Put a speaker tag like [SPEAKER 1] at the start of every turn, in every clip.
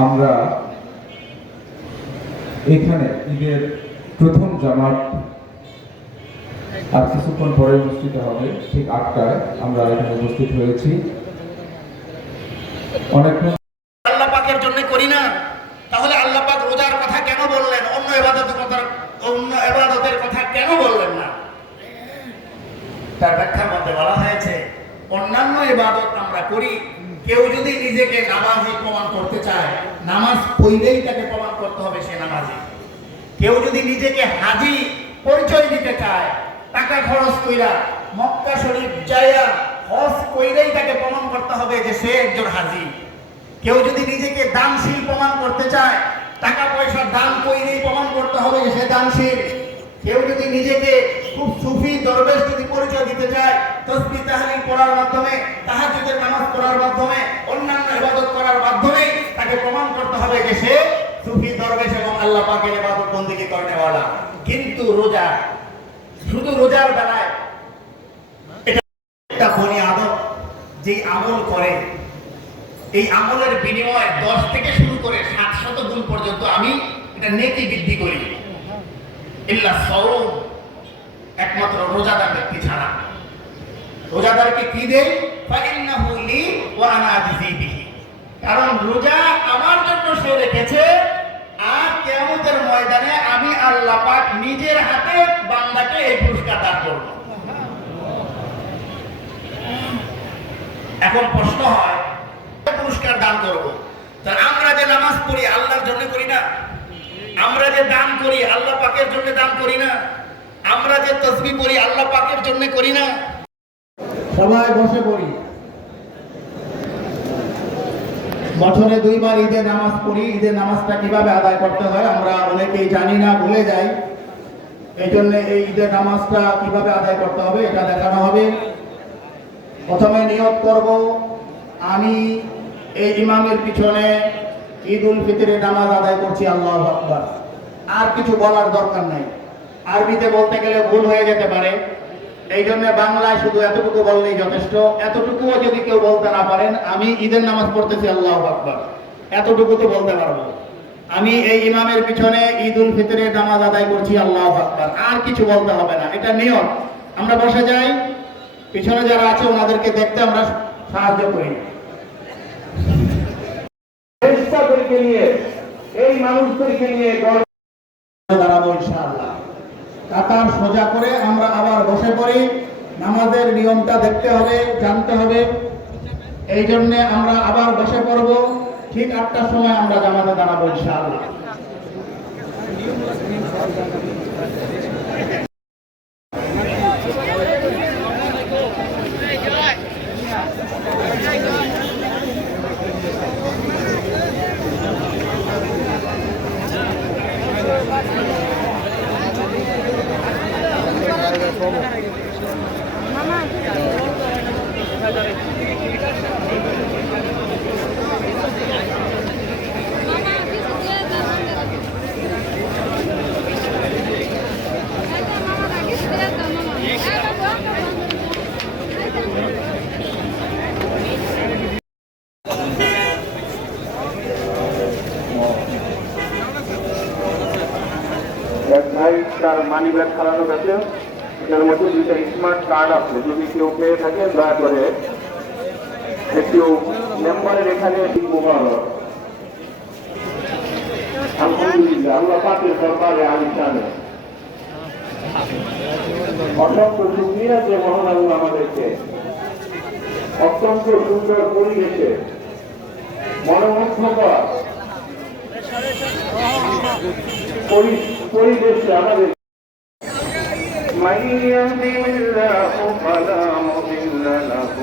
[SPEAKER 1] আমরা এখানে ঈদের প্রথম জামাত আর কিছুক্ষণ পরে অনুষ্ঠিত হবে, ঠিক আটটায় আমরা এখানে উপস্থিত হয়েছি।
[SPEAKER 2] জন্য করি না, তাহলে আল্লাহ কথা কেন বললেন? অন্য অন্য কথা কেন বললেন না? তার ব্যাখ্যার মধ্যে বলা হয়েছে, অন্যান্য ইবাদত আমরা করি কেউ যদি নিজেকে নামাজি প্রমাণ করতে চায়, নামাজ পড়লেই তাকে প্রমাণ করতে হবে সে নামাজি। কেউ যদি নিজেকে হাজি পরিচয় দিতে চায়, টাকা খরচ কইরা, মক্কা শরীফ যাইয়া হজ কইলেই তাকে প্রমাণ করতে হবে যে সে একজন হাজি। কেউ যদি নিজেকে দানশীল প্রমাণ করতে চায়, টাকা পয়সা দান কইলেই প্রমাণ করতে হবে যে সে দানশীল। কেউ যদি নিজেকে খুব সুফি দরবেশ যদি পরিচয় দিতে চায়, তসবি তাহলিল পড়ার মাধ্যমে, তাহাজ্জুদের নামাজ পড়ার মাধ্যমে, অন্যান্য ইবাদত করার মাধ্যমে তাকে প্রমাণ করতে হবে যে সে সুফি দরবেশ এবং আল্লাহ পাকের ইবাদত বন্দিকে করেনেওয়ালা। কিন্তু রোজা, শুধু রোজার বেলায়, এটা একটা বনি আদম যেই আমল করে, এই আমলের বিনিময়ে দশ থেকে শুরু করে সাত শত গুণ পর্যন্ত আমি এটা নেকি বৃদ্ধি করি। ইল্লা সৌম একমাত্র রোজাদার ব্যক্তি ছাড়া। রোজাদারকে কি দেই কারণ রোজা আমার জন্য সে রেখেছে, আর কিয়ামতের ময়দানে আমি আল্লাহ পাক নিজের হাতে বান্দাকে এই পুরস্কার দান করব। এখন প্রশ্ন হয় পুরস্কার দান করব? তা আমরা যে নামাজ পড়ি, আল্লাহর জন্য করি না? আমরা যে দান করি, আল্লাহ পাকের জন্য দান করি না। আমরা যে তসবি পড়ি, আল্লাহ পাকের জন্য করি না। সবাই বসে পড়ি। বছরে দুইবার ঈদে নামাজ পড়ি। ঈদের নামাজটা কীভাবে আদায় করতে হয় আমরা অনেকেই জানি না, ভুলে যাই। এই জন্য এই ঈদের নামাজটা কীভাবে আদায় করতে হবে এটা দেখানো হবে। প্রথমে নিয়োগ করব। আমি এই ইমামের পিছনে ঈদ উল ফিতরের নামাজ আদায় করছি, আল্লাহ আকবার। আর কিছু বলার দরকার নাই। আরবিতে বলতে গেলে ভুল হয়ে যেতে পারে। এই জন্য বাংলায় শুধু এতটুকু বললেই যথেষ্ট। এতটুকুও যদি কেউ বলতে না পারেন, আমি ঈদের নামাজ পড়তেছি, আল্লাহ আকবার। এতটুকু তো বলতে পারব। আমি এই ইমামের পিছনে ঈদ উল ফিতরের নামাজ আদায় করছি, আল্লাহ আকবার। আর কিছু বলতে হবে না। এটা নিয়ম। আমরা বসে যাই। পিছনে যারা আছে, ওনাদেরকে দেখতে আমরা সাহায্য করি।
[SPEAKER 3] ফেরেশতাদেরকে নিয়ে, এই মানুষদেরকে নিয়ে
[SPEAKER 2] দাঁড়াবো ইনশাআল্লাহ। কাতার সোজা করে আমরা আবার বসে পড়ি। নামাজের নিয়মটা দেখতে হবে, জানতে হবে। এই জন্যে আমরা আবার বসে পড়ব। ঠিক আটটার সময় আমরা জামাতে দাঁড়াবো ইনশাআল্লাহ
[SPEAKER 3] এক ভাই তার মানি ব্যাগ খালানো গেছে। এটার মধ্যে দুইটা স্মার্ট কার্ড আছে। যদি কেউ পেয়ে থাকে, দয়া করে একটু মেম্বারের এখানে আলহামদুলিল্লাহ, আল্লাহ পরিবেশে। মনোমুগ্ধকর। পরি- পরিবেশে আমাদের من يهده الله فلا مضل له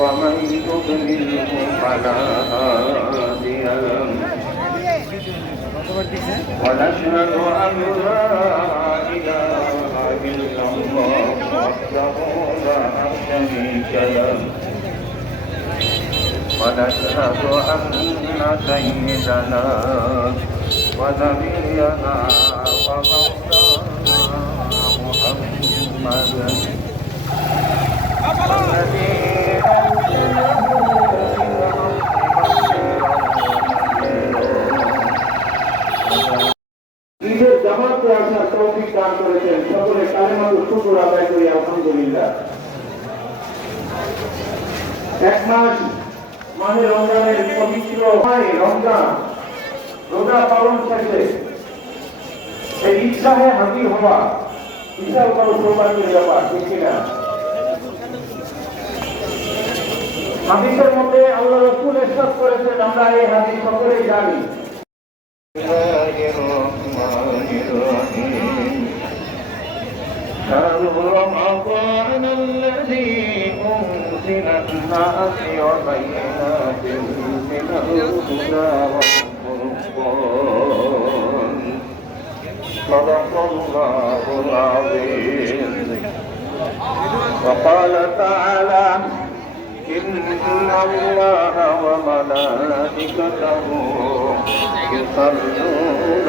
[SPEAKER 3] ومن يضلله فلا هادي له ونشهد أن لا إله إلا الله وحده لا شريك له ونشهد أن سيدنا ونبينا ومولانا محمدا الذي ঈদের জামাতে আসার তৌফিক দান করেছেন সকলে কালেমাত শুকুর আদায় করি আলহামদুলিল্লাহ এক মাস মানে রমজানের পবিত্র মাস রমজান রোজা পালন শেষে এই ইচ্ছাহে হাজির হওয়া বিশাল বড় সৌভাগ্যের ব্যাপার ঠিক কিনা হাদিসের মধ্যে আল্লাহ রসুল এসব করেছেন আমরা এই হাদিস সকলেই জানি الله الرحمن الرحيم شهر رمضان الذي أنزل الناس وبينات من الهدى والفرقان صدق الله العظيم وقال تعالى إن الله وملائكته يصلون